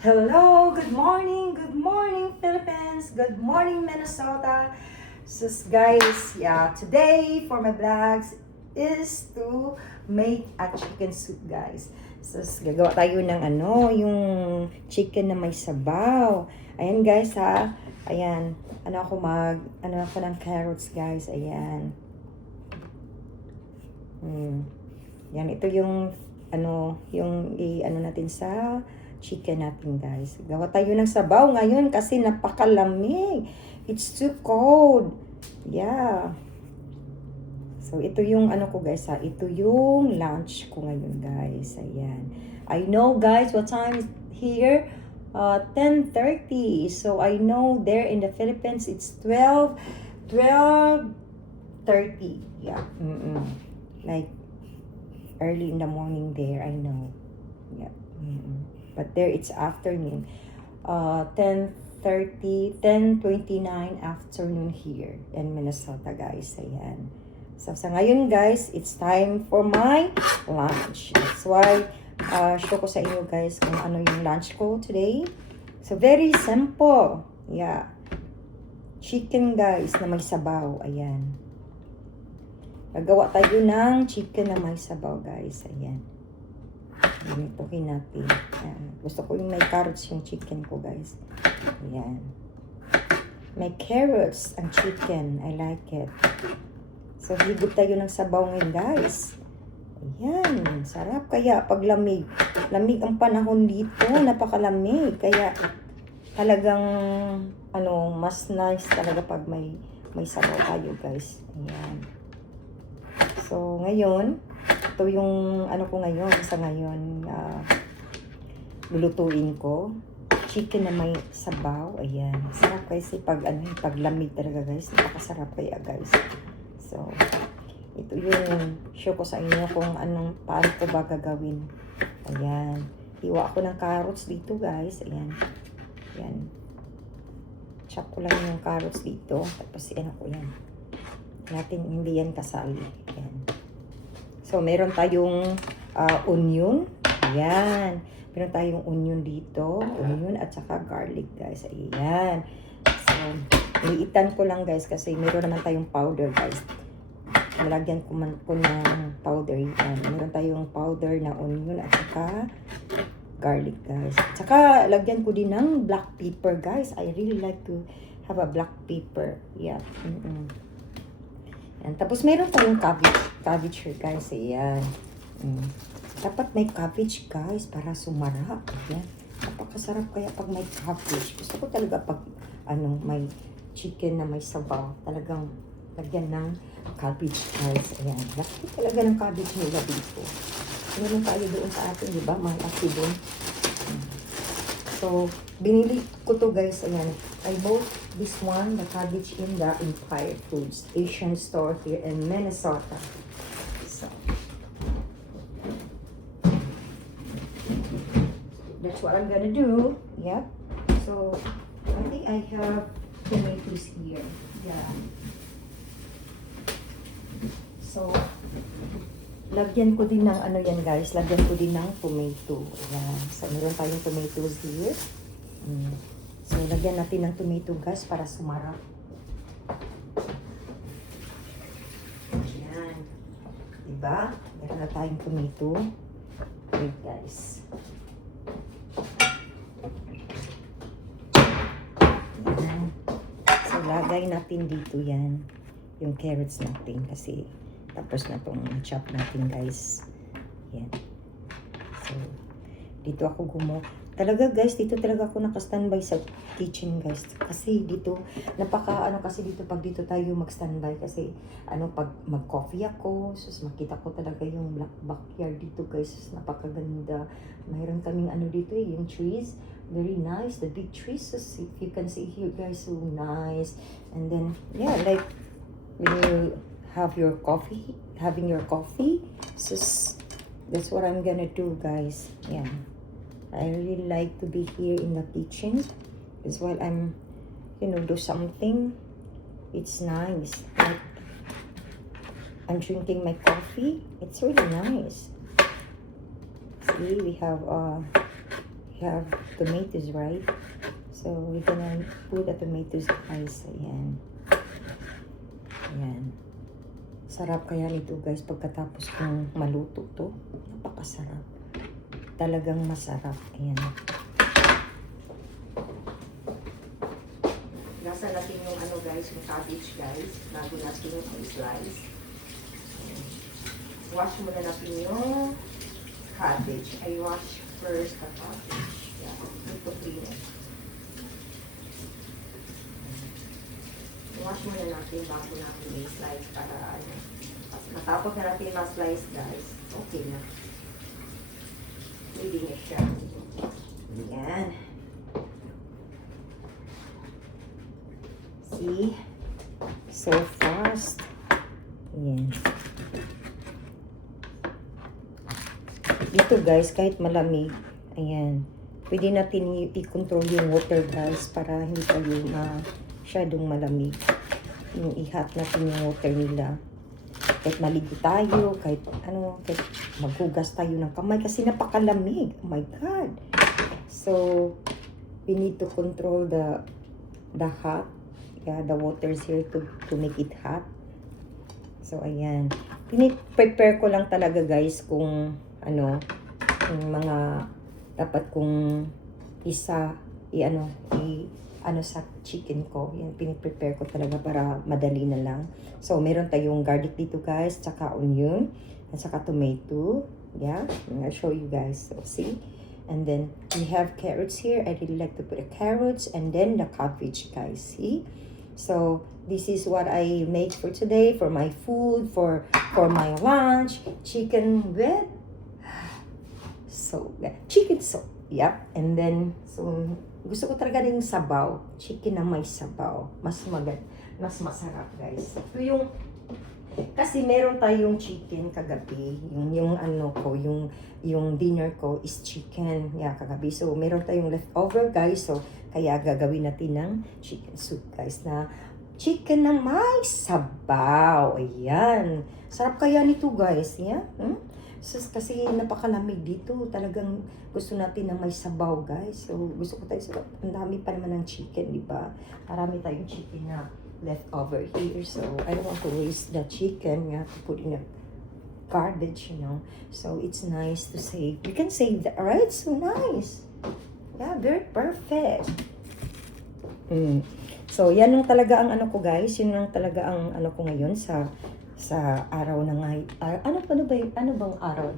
Hello, good morning Philippines, good morning Minnesota. So guys, yeah, today for my vlogs is to make a chicken soup guys. So gagawa tayo ng yung chicken na may sabaw. Ayan guys ha, ayan, ano ako ng carrots guys, ayan. Yan, ito yung natin sa chicken natin guys. Gawa tayo ng sabaw ngayon kasi napakalamig. It's too cold. Yeah. So ito yung ko guys ha. Ito yung lunch ko ngayon guys. Ayan. I know guys what time is here? 10:30. So I know there in the Philippines it's 12:30. Yeah. Like early in the morning there, I know. Yeah. But there it's afternoon. 10:29 afternoon here in Minnesota, guys. Ayan. So sa ngayon, guys, it's time for my lunch. That's why show ko sa inyo, guys, kung ano yung lunch ko today. So very simple. Yeah. Chicken, guys, na may sabaw. Ayan. Gagawa tayo ng chicken na may sabaw, guys. Ayan. Ganitohin natin. Ayan. Gusto ko yung may carrots yung chicken ko, guys. Ayan. May carrots ang chicken. I like it. So, higop tayo ng sabaw ngayon, guys. Ayan. Sarap. Kaya, pag lamig. Lamig ang panahon dito. Napakalamig. Kaya, talagang, mas nice talaga pag may sabaw tayo, guys. Ayan. So, ngayon, ito yung ko ngayon, sa ngayon, lulutuin ko. Chicken na may sabaw. Ayan. Sarap kasi pag lamig talaga guys. Napakasarap kaya guys. So, ito yung show ko sa inyo kung paano ko ba gagawin. Ayan. Hiwa ako ng carrots dito guys. Ayan. Ayan. Chop ko lang yung carrots dito. Tapos ko yan. Natin hindi yan kasali. Ayan. So, meron tayong onion. Ayan. Meron tayong onion dito. Onion at saka garlic, guys. Ayan. So, iniitan ko lang, guys, kasi meron naman tayong powder, guys. Malagyan ko ng powder. Ayan. Meron tayong powder na onion at saka garlic, guys. At saka, lagyan ko din ng black pepper, guys. I really like to have a black pepper. Yeah. Yan. Tapos, meron tayong cabbage here, guys. Ayan. Dapat may cabbage, guys, para sumara. Ayan. Napakasarap kaya pag may cabbage. Gusto ko talaga pag, may chicken na may sabaw. Talagang lagyan ng cabbage, guys. Ayan. Laki talaga ng cabbage nila dito. Meron tayo doon sa atin, di ba? Malaki doon. So, binili ko to guys. Ayan. I bought this one, the cabbage in the Empire Foods Asian store here in Minnesota. So, that's what I'm gonna do. Yep. So, I think I have tomatoes here. Yeah. So, lagyan ko din ng yan guys. Lagyan ko din ng tomato. Ayan. So, meron tayong tomatoes here. So, lagyan natin ng tomato guys para sumarap. Ayan. Diba? Meron na tayong tomato. Wait guys. Ayan. So, lagay natin dito yan. Yung carrots natin kasi tapos na itong chop natin guys. Ayan. So, dito ako talaga guys, dito talaga ako naka-standby sa kitchen guys. Kasi dito, kasi dito pag dito tayo mag-standby. Kasi, pag mag-coffee ako, sus, makita ko talaga yung backyard dito guys. Sus, napakaganda. Mayroon kaming dito yung trees. Very nice, the big trees. Sus, if you can see here guys, so nice. And then, yeah, like, when you having your coffee, sus, that's what I'm gonna do guys. Yeah. I really like to be here in the kitchen as well. I'm, do something. It's nice. Like, I'm drinking my coffee. It's really nice. See, we have have tomatoes, right? So, we're gonna put the tomatoes, guys. Ayan. Ayan. Sarap kaya nito, guys, pagkatapos kong maluto to. Napakasarap. Talagang masarap. Ayan. Gasa natin yung ano, guys, yung cabbage, guys. Bago natin yung slice. Wash muna natin yung cabbage. I wash first the cabbage. Yeah, ito clean it. Wash muna natin bago natin i-slice para ano. Matapos na natin ma-slice, guys, okay na. Pwede na siya. Ayan. See? So fast. Ayan. Dito, guys, kahit malamig, ayan, pwede natin i-control yung water, guys, para hindi tayo masyadong malamig. Yung i-hot natin yung water nila. Kahit maligo tayo, kahit ano, kahit maghugas tayo ng kamay kasi napakalamig. Oh my God. So, we need to control the hot. Yeah, the water's here to make it hot. So, ayan. Prepare ko lang talaga, guys, kung ano, yung mga dapat kong ano sa chicken ko. Yan, piniprepare ko talaga para madali na lang. So, meron tayong garlic dito, guys, tsaka onion, at tsaka tomato. Yeah, I'll show you guys. So, see? And then, we have carrots here. I really like to put the carrots and then the cabbage, guys. See? So, this is what I make for today, for my food, for my lunch. Chicken with chicken soup. Yep. And then, so, gusto ko talaga yung sabaw. Chicken na may sabaw. Mas masarap, guys. Ito yung, kasi meron tayong chicken kagabi. Yung ano ko, yung dinner ko is chicken. Yeah, kagabi. So, meron tayong leftover, guys. So, kaya gagawin natin ng chicken soup, guys, na chicken na may sabaw. Ayan. Sarap kaya nito, guys. Yeah? So, kasi napakalamig dito. Talagang gusto natin na may sabaw, guys. So, gusto ko tayo sabaw. Ang dami pa naman ng chicken, di ba? Marami tayong chicken na left over here. So, I don't want to waste the chicken. We have to put in a garbage, you know. So, it's nice to save. You can save that, right? So nice. Yeah, very perfect. So, yan yung talaga ang ano ko, guys. Yun yung talaga ang ano ko ngayon sa araw na ngayon. Ano bang araw?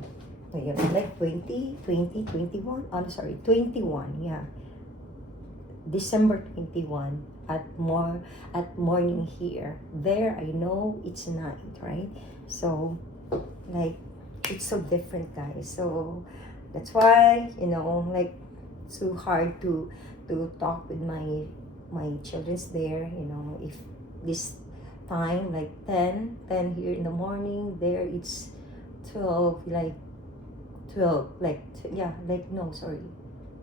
Ngayon, like 21? I'm sorry, 21, yeah. December 21 at morning here. There, I know it's night, right? So, like, it's so different, guys. So, that's why, you know, like, it's so hard to talk with my children's there, you know, if this time, like 10 here in the morning, there it's 12,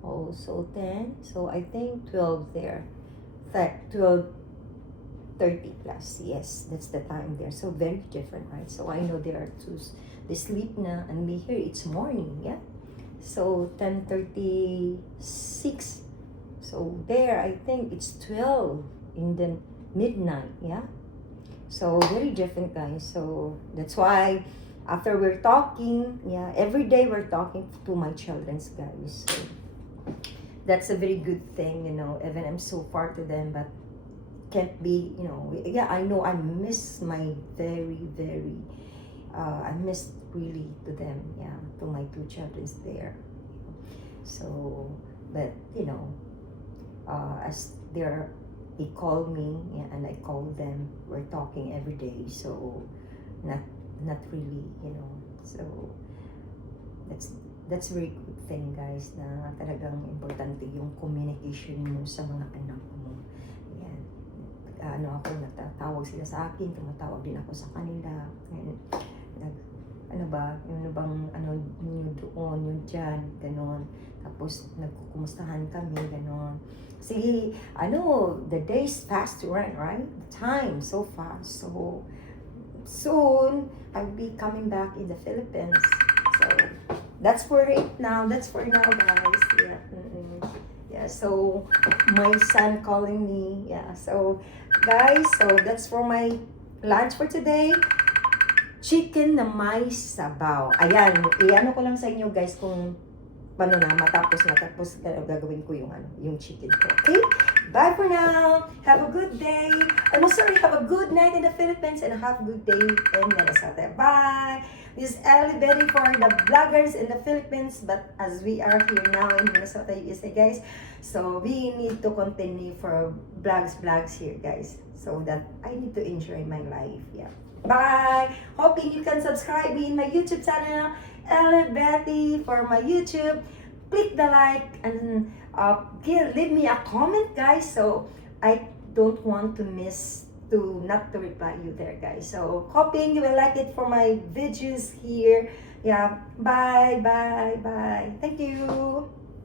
oh, so 10, so I think 12 there, 12:30 plus, yes, that's the time there, so very different, right? So I know there are two, they sleep na, and me here, it's morning, yeah, so 10:36, so there, I think it's 12 in the midnight, yeah. So, very different, guys. So, that's why, after we're talking, yeah, every day we're talking to my children's, guys. So, that's a very good thing, you know, even I'm so far to them, but can't be, you know, yeah, I know I miss my I miss really to them, yeah, to my two children's there. So, but, you know, as they call me, yeah, and I call them. We're talking every day, so not really, you know. So that's very good thing, guys, na talagang importante yung communication mo sa mga anak mo. Yan. Ano ako, natatawag sila sa akin, tumatawag din ako sa kanila. And, ano bang yung doon, yung dyan, ganon. Tapos, nagkukumustahan kami, ganon. See, I know the days fast to run, right? The time so fast. So soon I'll be coming back in the Philippines. So that's for it now. That's for now, guys. Yeah. Yeah, so my son calling me. Yeah, so guys, so that's for my lunch for today. Chicken na may sabaw. Ayan, i-ano ko lang sa inyo guys kung paano na matapos na, tapos gagawin ko yung yung chicken ko. Okay? Bye for now. Have a good day. I'm sorry, have a good night in the Philippines and have a good day in Minnesota. Bye. This is Ellie Betty for the vloggers in the Philippines, but as we are here now in Minnesota, USA, guys, so we need to continue for vlogs here, guys, so that I need to enjoy my life. Yeah. Bye. Hoping you can subscribe in my YouTube channel, Ellie Betty, for my YouTube. Click the like and leave me a comment, guys, so I don't want to miss to not to reply you there, guys. So hoping you will like it for my videos here. Yeah, bye. Thank you.